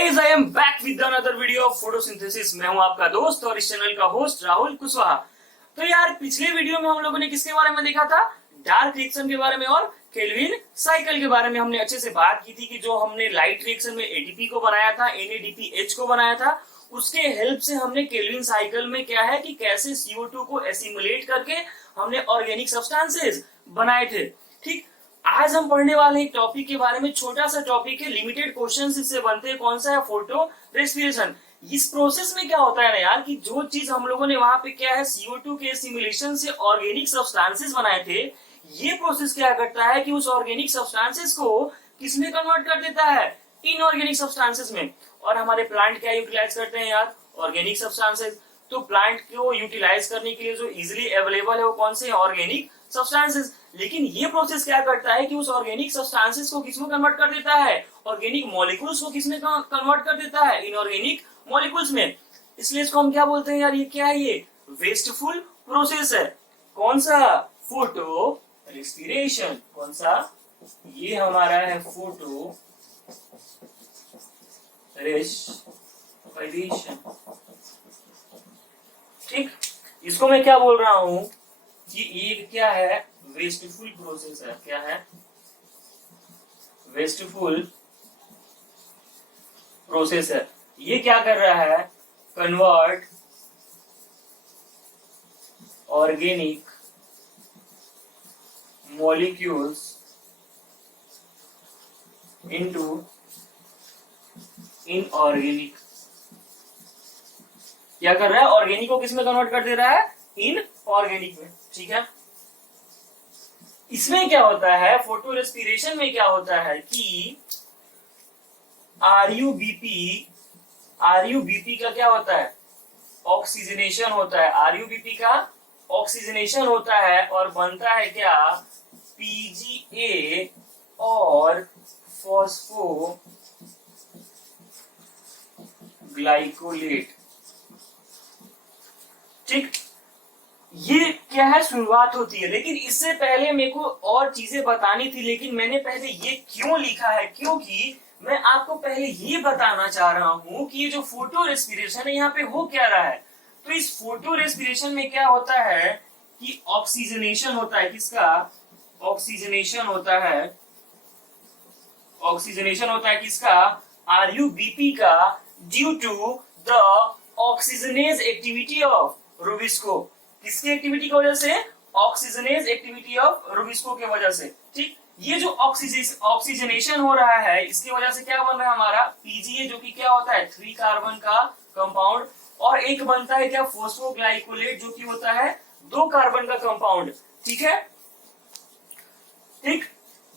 Guys, I am back with another video of photosynthesis. मैं हूं आपका दोस्त और इस चैनल का होस्ट राहुल कुशवाहा। तो यार, पिछले वीडियो में हम लोगों ने किसके बारे में देखा था? डार्क रिएक्शन के बारे में और केल्विन साइकिल के बारे में हमने अच्छे से बात की थी कि जो हमने लाइट रिएक्शन में एटीपी को बनाया था, NADPH को बनाया था, उसके हेल्प से हमने केल्विन साइकिल में क्या है कि कैसे CO2 को एसिमुलेट करके हमने ऑर्गेनिक सब्सटेंसेस बनाए थे। ठीक, आज हम पढ़ने वाले एक टॉपिक के बारे में, छोटा सा टॉपिक है, लिमिटेड क्वेश्चंस इससे बनते हैं। कौन सा है? Photo respiration. इस प्रोसेस में क्या होता है ना यार, कि जो चीज हम लोगों ने वहां पे क्या है, CO2 के सिमुलेशन से ऑर्गेनिक सब्सटेंसेस बनाए थे, ये प्रोसेस क्या करता है कि उस ऑर्गेनिक सब्सटेंसेस को किसमें कन्वर्ट कर देता है? इनऑर्गेनिक सब्सटेंसेस में। और हमारे प्लांट क्या यूटिलाइज करते हैं यार? Organic substances. तो प्लांट को यूटिलाइज करने के लिए जो इजिली अवेलेबल है वो कौन से? Organic substances. लेकिन ये प्रोसेस क्या करता है कि उस ऑर्गेनिक सब्सटेंसेस को किसमें कन्वर्ट कर देता है? ऑर्गेनिक मॉलिक्यूल्स को किसमें कन्वर्ट कर देता है? इनऑर्गेनिक मॉलिक्यूल्स में। इसलिए इसको हम क्या बोलते हैं यार? ये क्या है? ये वेस्टफुल प्रोसेस है। कौन सा? Photo respiration. कौन सा? ये हमारा है फोटो रेस्पिरेशन। ठीक, इसको मैं क्या बोल रहा हूं कि ये क्या है? वेस्टफुल प्रोसेस है। क्या है? वेस्टफुल प्रोसेस है। ये क्या कर रहा है? Convert organic molecules into inorganic. क्या कर रहा है? ऑर्गेनिक को किसमें कन्वर्ट कर दे रहा है? इनऑर्गेनिक में। ठीक है, इसमें क्या होता है? फोटो रेस्पिरेशन में क्या होता है कि RUBP का क्या होता है? ऑक्सीजनेशन होता है। RUBP का ऑक्सीजनेशन होता है और बनता है क्या? PGA और फॉस्फोग्लाइकोलेट। ठीक, ये क्या है? शुरुआत होती है। लेकिन इससे पहले मेरे को और चीजें बतानी थी, लेकिन मैंने पहले ये क्यों लिखा है? क्योंकि मैं आपको पहले ये बताना चाह रहा हूं कि ये जो फोटो रेस्पिरेशन है, यहाँ पे हो क्या रहा है। तो इस फोटो रेस्पिरेशन में क्या होता है कि ऑक्सीजनेशन होता है। किसका? ऑक्सीजनेशन होता है। ऑक्सीजनेशन होता है किसका? RUBP का, due to the oxygenase activity of Rubisco. किसकी एक्टिविटी की वजह से? ऑक्सीजनेज एक्टिविटी ऑफ रूबिस्को की वजह से। ठीक, ये जो ऑक्सीजनेशन हो रहा है, इसकी वजह से क्या बन रहा है हमारा? PGA, जो कि क्या होता है? 3 कार्बन का कंपाउंड, और एक बनता है क्या? फॉस्फोग्लाइकोलेट, जो कि होता है 2 कार्बन का कंपाउंड। ठीक है, ठीक,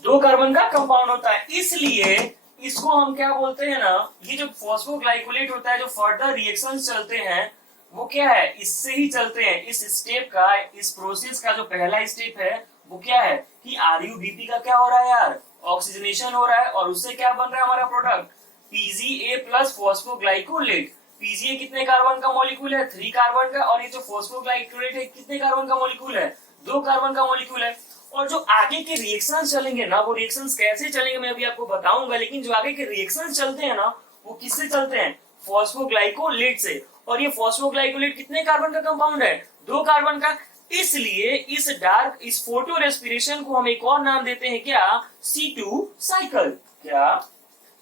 2 कार्बन का कंपाउंड होता है। इसलिए इसको हम क्या बोलते हैं ना, ये जो फॉस्फोग्लाइकोलेट होता है, जो फर्दर रिएक्शंस चलते हैं वो क्या है? इससे ही चलते हैं। इस स्टेप का, इस प्रोसेस का जो पहला स्टेप है वो क्या है कि RUBP का क्या हो रहा है यार? ऑक्सीजनेशन हो रहा है, और उससे क्या बन रहा है हमारा product? PGA plus phosphoglycolate. PGA कितने कार्बन का मॉलिक्यूल है? 3 कार्बन का। और ये जो फॉस्फोग्लाइकोलेट है, कितने कार्बन का मॉलिक्यूल है? 2 कार्बन का मॉलिक्यूल है। और जो आगे के रिएक्शंस चलेंगे ना, वो रिएक्शंस कैसे चलेंगे मैं अभी आपको बताऊंगा, लेकिन जो आगे के रिएक्शंस चलते हैं ना, वो किससे चलते हैं? फॉस्फोग्लाइकोलेट से। और ये फॉस्फोग्लाइकोलेट कितने कार्बन का कंपाउंड है? 2 कार्बन का। इसलिए इस फोटो रेस्पिरेशन को हम एक और नाम देते हैं क्या? C2 cycle. क्या?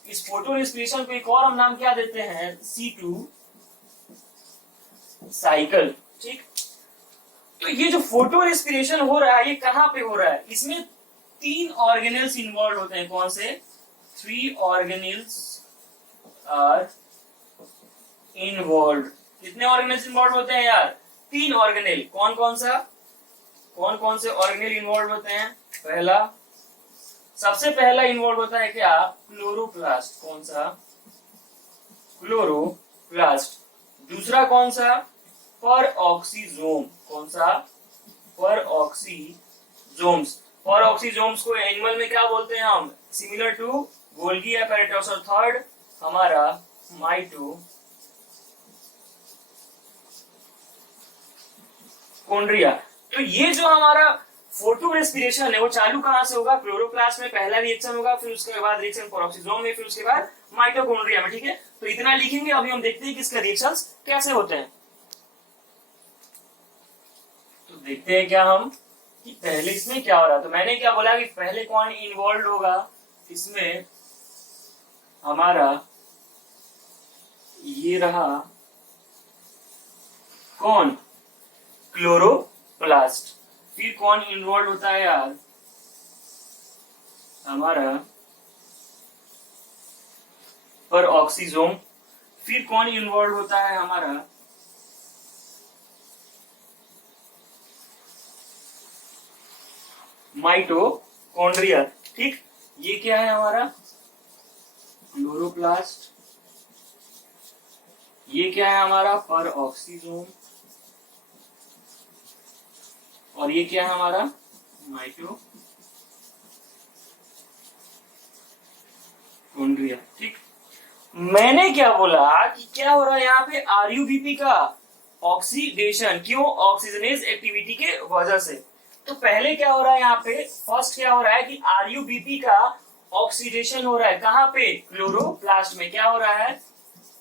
इस फोटो रेस्पिरेशन को एक और हम नाम क्या देते हैं? C2 cycle. ठीक, तो ये जो फोटो रेस्पिरेशन हो रहा है, ये कहां पे हो रहा है? इसमें 3 ऑर्गेनेल्स इन्वॉल्व होते हैं। कौन से? 3 ऑर्गेनेल्स आर इन्वॉल्व। कितने ऑर्गेनेल्स इन्वॉल्व होते हैं यार? 3 ऑर्गेनेल। कौन कौन से ऑर्गेनेल इन्वॉल्व होते हैं? सबसे पहला इन्वॉल्व होता है क्या? क्लोरोप्लास्ट। कौन सा? क्लोरोप्लास्ट। दूसरा कौन सा? परऑक्सीजोम। कौन सा? परऑक्सीजोम्स। परऑक्सीजोम्स को एनिमल में क्या बोलते हैं हम? Similar to Golgi apparatus. और थर्ड हमारा माइटोकॉन्ड्रिया। तो ये जो हमारा फोटो रेस्पिरेशन है वो चालू कहां से होगा? क्लोरोप्लास्ट में पहला रिएक्शन होगा, फिर उसके बाद रिएक्शन परऑक्सीजोम में, फिर उसके बाद माइटोकॉन्ड्रिया में, ठीक है। तो इतना लिखेंगे, अभी हम देखते हैं कि इसके रिएक्शंस कैसे होते हैं। तो देखते हैं क्या हम कि पहले इसमें क्या हो रहा है। तो मैंने क्या बोला कि पहले कौन इन्वॉल्व होगा इसमें, हमारा ये रहा कौन, क्लोरोप्लास्ट। फिर कौन इन्वॉल्व होता है यार, हमारा पर ऑक्सीजोम। फिर कौन इन्वॉल्व होता है, हमारा माइटोकॉन्ड्रिया, ठीक। ये क्या है हमारा क्लोरोप्लास्ट, ये क्या है हमारा पर ऑक्सीजोम, और ये क्या है हमारा माइटोकॉन्ड्रिया, ठीक। मैंने क्या बोला कि क्या हो रहा है यहाँ पे, आरयूबीपी का ऑक्सीडेशन, क्यों, ऑक्सीजनेज एक्टिविटी के वजह से। तो पहले क्या हो रहा है यहाँ पे, फर्स्ट क्या हो रहा है कि आरयूबीपी का ऑक्सीडेशन हो रहा है, कहाँ पे, क्लोरोप्लास्ट में। क्या हो रहा है,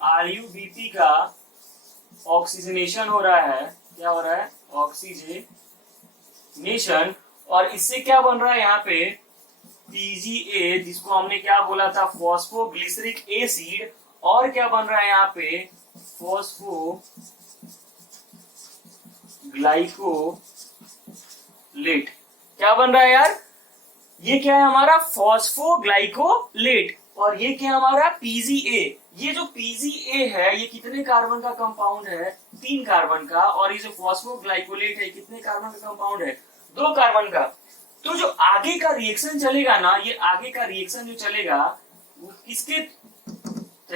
आरयूबीपी का ऑक्सीजनेशन हो रहा है, क्या हो रहा है, ऑक्सीजनेशन। और इससे क्या बन रहा है यहाँ पे, पीजीए, जिसको हमने क्या बोला था, फॉस्फोग्लिसरिक एसिड। और क्या बन रहा है यहाँ पे, फॉस्फोग्लाइकोलेट। क्या बन रहा है यार, ये क्या है हमारा, फॉस्फोग्लाइकोलेट। और ये क्या हमारा, पीजीए। ये जो पीजीए है ये कितने कार्बन का कंपाउंड है, 3 कार्बन का। और ये जो फॉस्फोग्लाइकोलेट है कितने कार्बन का कंपाउंड है, 2 कार्बन का। तो जो आगे का रिएक्शन चलेगा ना, ये आगे का रिएक्शन जो चलेगा वो किसके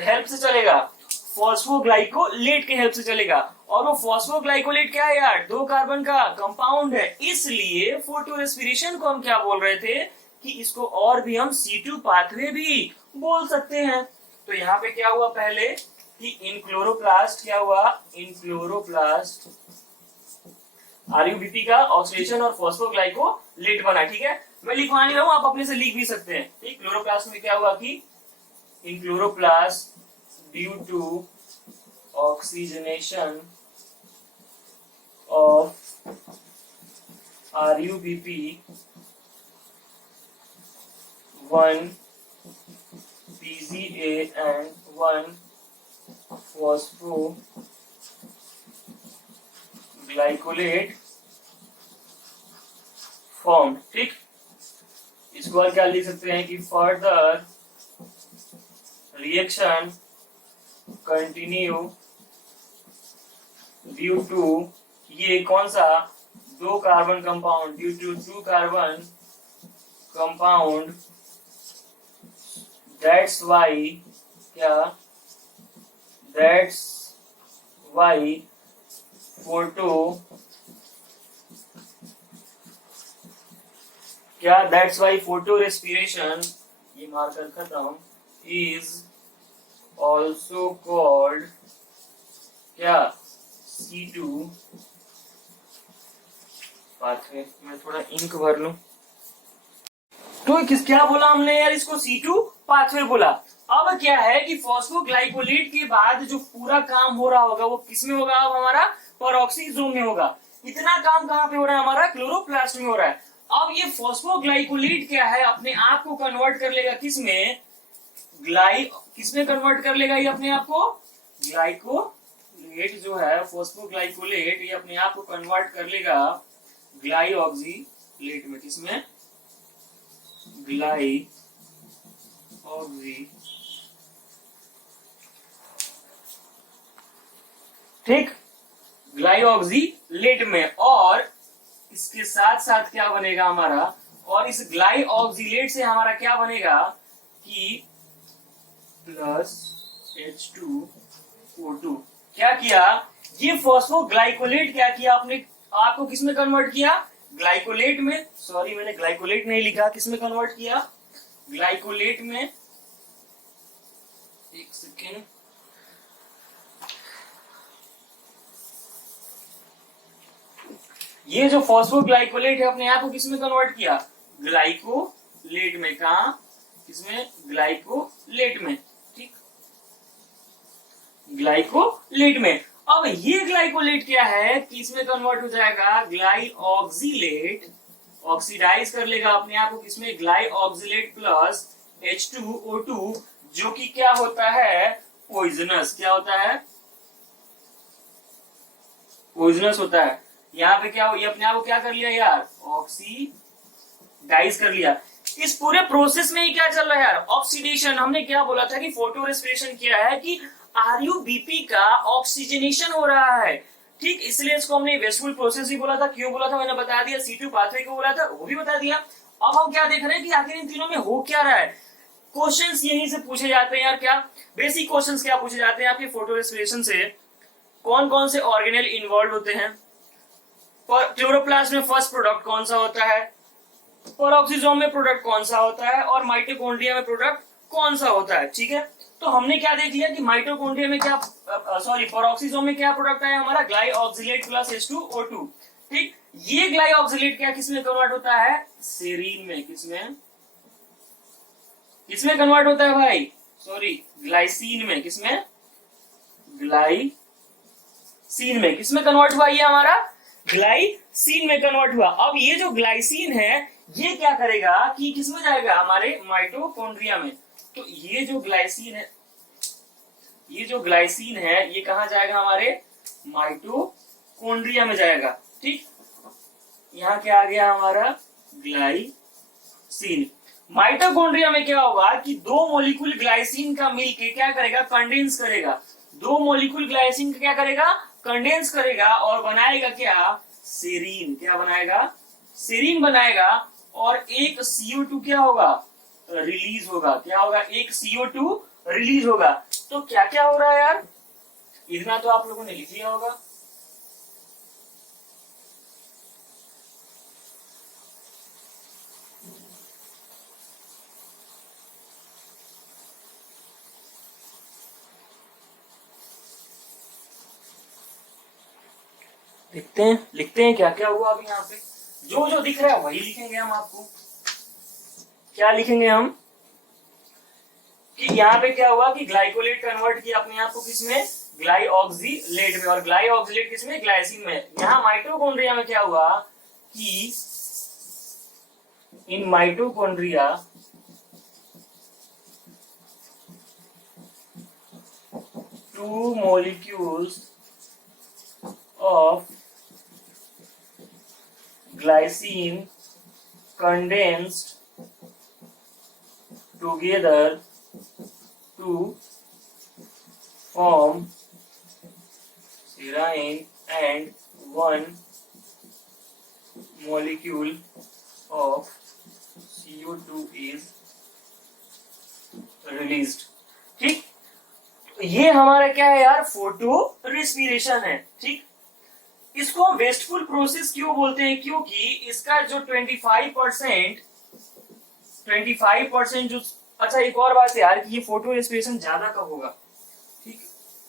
हेल्प से चलेगा, फॉस्फोग्लाइकोलेट के हेल्प से चलेगा। और वो फॉस्फोग्लाइकोलेट क्या है यार, 2 कार्बन का कंपाउंड है। इसलिए फोटो रेस्पिरेशन को हम क्या बोल रहे थे कि इसको और भी हम C2 पाथवे भी बोल सकते हैं। तो यहाँ पे क्या हुआ पहले कि इन क्लोरोप्लास्ट, क्या हुआ, इन क्लोरोप्लास्ट आरयूबीपी का ऑक्सीडेशन और फॉस्फोग्लाइकोलेट बना, ठीक है। मैं लिखवा नहीं रहा हूं, आप अपने से लिख भी सकते हैं, ठीक। क्लोरोप्लास्ट में क्या हुआ कि in chloroplast due to oxygenation of RUBP 1 PGA and 1 phosphoglycolate formed, ठीक। इसको और क्या लिख सकते हैं कि further reaction continue due to, ये कौन सा, 2 carbon compound, due to 2 carbon compound. That's why, क्या, that's why photo, क्या, that's why photo respiration, ये मार्कर खत्म, is also called, क्या, C2 पाथवे। मैं थोड़ा इंक भर लूं। तो क्या बोला हमने यार, इसको C2 पाथवे बोला। अब क्या है कि फॉस्फोग्लाइकोलेट के बाद जो पूरा काम हो रहा होगा वो किसमें होगा, अब हमारा परऑक्सीजोम में होगा। इतना काम कहाँ पे हो रहा है, हमारा क्लोरोप्लास्ट में हो रहा है। अब ये फॉस्फोग्लाइकोलेट क्या है, अपने आप को कन्वर्ट कर लेगा किसमें, किसमें कन्वर्ट कर लेगा ये अपने आप को, ग्लाइकोलेट जो है, फॉस्फोग्लाइकोलेट, ये अपने आप को कन्वर्ट कर लेगा ग्लाइऑक्सीलेट में। किसमें, ठीक, ग्लाइऑक्सीलेट में। और इसके साथ साथ क्या बनेगा हमारा, और इस ग्लाइऑक्सीलेट से हमारा क्या बनेगा कि प्लस H2O2। क्या किया, ये फॉस्फोग्लाइकोलेट क्या किया आपने, आपको किसमें कन्वर्ट किया, ग्लाइकोलेट में। सॉरी मैंने ग्लाइकोलेट नहीं लिखा, किसमें कन्वर्ट किया, ग्लाइकोलेट में। एक सेकेंड, ये जो फॉस्फोग्लाइकोलेट है अपने आप को किसमें कन्वर्ट किया, ग्लाइकोलेट में। कहा, किसमें, ग्लाइकोलेट में, ठीक। ग्लाइकोलेट में। अब ये ग्लाइकोलेट क्या है कि इसमें कन्वर्ट हो जाएगा ग्लाइऑक्सिलेट, ऑक्सीडाइज कर लेगा अपने आप को किसमें, ग्लाइऑक्सिलेट प्लस H2O2, जो कि क्या होता है, पॉइजनस। क्या होता है, पॉइजनस होता है। यहाँ पे क्या, ये अपने आप को क्या कर लिया यार, ऑक्सीडाइज कर लिया। इस पूरे प्रोसेस में ही क्या चल रहा है यार, ऑक्सीडेशन। हमने क्या बोला था कि फोटो रेस्पिरेशन क्या है कि RuBP का ऑक्सीजनेशन हो रहा है, ठीक। इसलिए इसको हमने वेस्टफुल प्रोसेस ही बोला था। क्यों बोला था मैंने बता दिया, C2 पाथवे को बोला था वो भी बता दिया। अब हम क्या देख रहे हैं कि आखिर इन तीनों में हो क्या रहा है। क्वेश्चंस यहीं से पूछे जाते हैं यार। क्या बेसिक क्वेश्चंस क्या पूछे जाते हैं आपके फोटो रेस्पिरेशन से, कौन कौन से ऑर्गेनेल इन्वॉल्व होते हैं, क्लोरोप्लास्ट में फर्स्ट प्रोडक्ट कौन सा होता है, पेरोक्सिसोम में प्रोडक्ट कौन सा होता है, और माइटोकॉन्ड्रिया में प्रोडक्ट कौन सा होता है, ठीक है। तो हमने क्या देख लिया कि माइटोकॉन्ड्रिया में क्या, पेरोक्सिसोम में क्या प्रोडक्ट आया हमारा, ग्लाइऑक्सिलेट प्लस H2O2, ठीक। ये ग्लाइऑक्सिलेट क्या किसमें कन्वर्ट होता है, सेरीन में। किसमें, किसमें कन्वर्ट होता है भाई, ग्लाइसिन में। किसमें, ग्लाइसिन में। किसमें कन्वर्ट हुआ ये हमारा, ग्लाइसिन में कन्वर्ट हुआ। अब ये जो ग्लाइसिन है ये क्या करेगा कि किसमें जाएगा, हमारे माइटोकॉन्ड्रिया में। तो ये जो ग्लाइसिन है, ये जो ग्लाइसिन है ये कहां जाएगा, हमारे माइटोकॉन्ड्रिया में जाएगा, ठीक। यहाँ क्या आ गया हमारा, ग्लाइसिन। माइटोकॉन्ड्रिया में क्या होगा कि दो मोलिक्यूल ग्लाइसिन का मिलके क्या करेगा, कंडेंस करेगा। दो मोलिक्यूल ग्लाइसिन का क्या करेगा, कंडेंस करेगा और बनाएगा क्या, सेरीन। क्या बनाएगा, सेरीन बनाएगा। और एक CO2 क्या होगा, रिलीज होगा। क्या होगा, एक CO2 रिलीज होगा। तो क्या क्या हो रहा है यार, इतना तो आप लोगों ने लिख लिया होगा। लिखते हैं क्या क्या हुआ अभी यहाँ पे। जो जो दिख रहा है वही लिखेंगे हम आपको। क्या लिखेंगे हम कि यहाँ पे क्या हुआ कि ग्लाइकोलेट कन्वर्ट किया अपने आप को किसमें, ग्लाइऑक्सिलेट में। और ग्लाइऑक्सिलेट किसमें, ग्लाइसिन में। यहाँ माइटोकॉन्ड्रिया में क्या हुआ कि in mitochondria two molecules of glycine condensed together to form serine and one molecule of CO2 is released, ठीक। ये हमारा क्या है यार, फोटो रेस्पिरेशन है, ठीक। इसको वेस्टफुल प्रोसेस क्यों बोलते हैं, क्योंकि इसका जो 25% जो, अच्छा एक और बात है यार कि ये फोटो रेस्पिरेशन ज्यादा कब होगा, ठीक।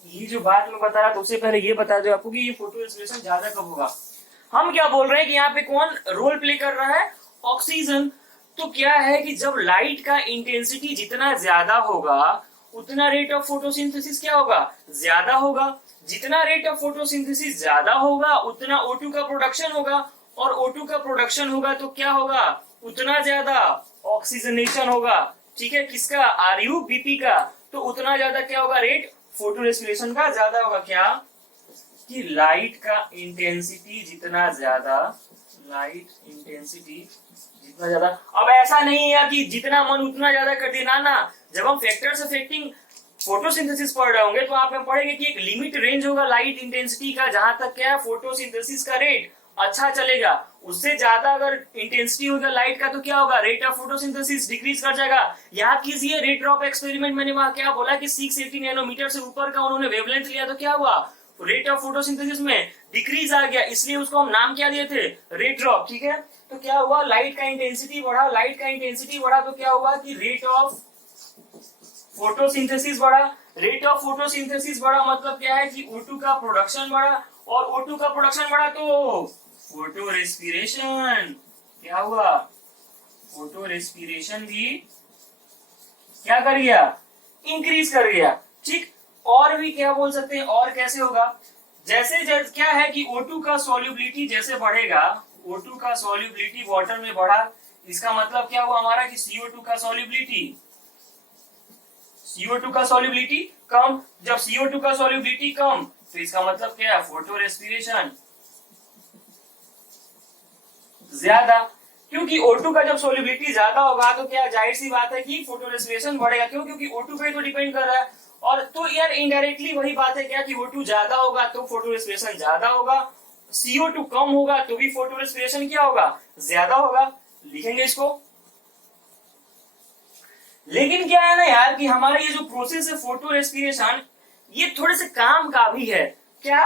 ये जो बात मैं बता रहा था उससे पहले ये बता दो आपको कि ये फोटो रेस्पिरेशन ज्यादा कब होगा। हम क्या बोल रहे हैं कि यहाँ पे कौन रोल प्ले कर रहा है, ऑक्सीजन। तो क्या है कि जब लाइट का इंटेंसिटी जितना ज्यादा होगा उतना रेट ऑफ फोटोसिंथेसिस क्या होगा, ज्यादा होगा। जितना रेट ऑफ फोटोसिंथेसिस ज्यादा होगा उतना O2 का प्रोडक्शन होगा, और O2 का प्रोडक्शन होगा तो क्या होगा, उतना ज्यादा ऑक्सीजनेशन होगा, ठीक है। किसका, RuBP का। तो उतना ज्यादा क्या होगा, रेट फोटो रेस्पिरेशन का ज्यादा होगा। क्या कि लाइट का इंटेंसिटी जितना ज्यादा, लाइट इंटेंसिटी जितना ज्यादा। अब ऐसा नहीं है कि जितना मन उतना ज्यादा कर देना ना। जब हम फैक्टर्स अफेक्टिंग फोटोसिंथेसिस पढ़ रहे होंगे तो आप में पढ़ेंगे कि एक लिमिट रेंज होगा लाइट इंटेंसिटी का, जहां तक क्या है फोटोसिंथेसिस का रेट अच्छा चलेगा। उससे ज्यादा अगर इंटेंसिटी होगा लाइट का तो क्या होगा, रेट ऑफ फोटोसिंथेसिस डिक्रीज कर जाएगा। याद कीजिए रेट ड्रॉप एक्सपेरिमेंट, मैंने वहां क्या बोला कि 680 नैनोमीटर से ऊपर का उन्होंने वेवलेंथ लिया तो क्या हुआ, रेट ऑफ फोटोसिंथेसिस में डिक्रीज आ गया, इसलिए उसको हम नाम क्या दिए थे, रेट ड्रॉप, ठीक है। तो क्या हुआ, लाइट का इंटेंसिटी बढ़ा, लाइट का इंटेंसिटी बढ़ा तो क्या हुआ कि रेट ऑफ फोटोसिंथेसिस बढ़ा। रेट ऑफ फोटोसिंथेसिस बढ़ा मतलब क्या है कि O2 का प्रोडक्शन बढ़ा, और O2 का प्रोडक्शन बढ़ा तो फोटो रेस्पिरेशन क्या हुआ, फोटो रेस्पिरेशन भी क्या कर गया, इंक्रीज कर गया, ठीक। और भी क्या बोल सकते हैं, और कैसे होगा, जैसे क्या है कि O2 का सॉल्युबिलिटी जैसे बढ़ेगा, O2 का सॉल्युबिलिटी वाटर में बढ़ा, इसका मतलब क्या हुआ हमारा कि CO2 का सॉल्युबिलिटी कम। जब CO2 का सॉल्युबिलिटी कम तो इसका मतलब क्या है, फोटो रेस्पिरेशन ज्यादा, क्योंकि O2 का जब सॉल्युबिलिटी ज्यादा होगा तो क्या जाहिर सी बात है कि फोटो रेस्पिरेशन बढ़ेगा। क्यों? क्योंकि O2 पे तो डिपेंड कर रहा है। और तो यार इनडायरेक्टली वही बात है क्या कि O2 ज्यादा होगा तो फोटो रेस्पिरेशन ज्यादा होगा, CO2 कम होगा तो भी फोटो रेस्पिरेशन क्या होगा, ज्यादा होगा। लिखेंगे इसको। लेकिन क्या है ना यार कि हमारा ये जो प्रोसेस है फोटो रेस्पिरेशन, ये थोड़े से काम का भी है। क्या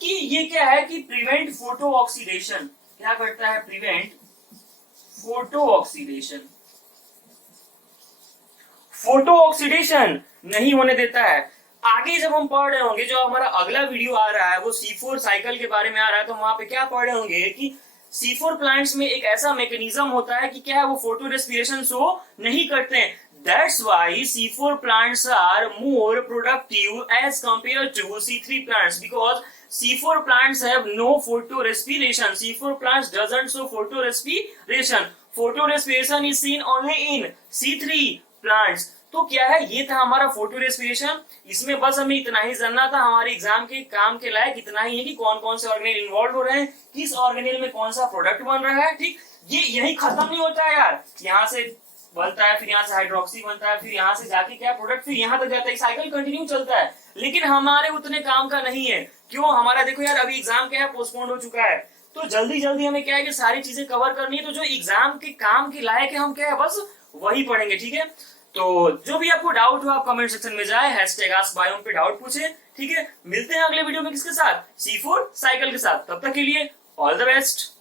कि ये क्या है कि प्रिवेंट फोटो ऑक्सीडेशन, क्या करता है, prevent photo oxidation, photo oxidation नहीं होने देता है। आगे जब हम पढ़ रहे होंगे, जो हमारा अगला वीडियो आ रहा है वो C4 साइकिल के बारे में आ रहा है, तो वहां पे क्या पढ़ रहे होंगे कि C4 प्लांट्स में एक ऐसा मैकेनिज्म होता है कि क्या है, वो फोटो रेस्पिरेशन शो नहीं करते हैं। That's why C4 plants are more productive as compared to C3 plants, because C4 plants have no photorespiration. C4 plants doesn't show photorespiration. Photorespiration is seen only in C3 plants. तो क्या है, ये था हमारा photo respiration. इसमें बस हमें इतना ही जानना था, हमारे एग्जाम के काम के लायक इतना ही है कि कौन कौन से ऑर्गेनेल इन्वॉल्व हो रहे हैं, किस ऑर्गेनेल में कौन सा प्रोडक्ट बन रहा है। ठीक, ये यही खत्म नहीं होता है यार, यहाँ से बनता है, फिर यहाँ से हाइड्रोक्सी बनता है, फिर यहाँ से जाके क्या प्रोडक्ट, फिर यहाँ तक जाता है, साइकिल कंटिन्यू चलता है। लेकिन हमारे उतने काम का नहीं है। क्यों? हमारा देखो यार अभी एग्जाम क्या है, पोस्टपोन हो चुका है, तो जल्दी जल्दी हमें क्या है कि सारी चीजें कवर करनी है। तो जो एग्जाम के काम के लायक है हम क्या है बस वही पढ़ेंगे। ठीक है, तो जो भी आपको डाउट हो आप कमेंट सेक्शन में जाए, #AskBiome पे डाउट पूछे। ठीक है, मिलते हैं अगले वीडियो में किसके साथ, C4 साइकिल के साथ। तब तक के लिए ऑल द बेस्ट।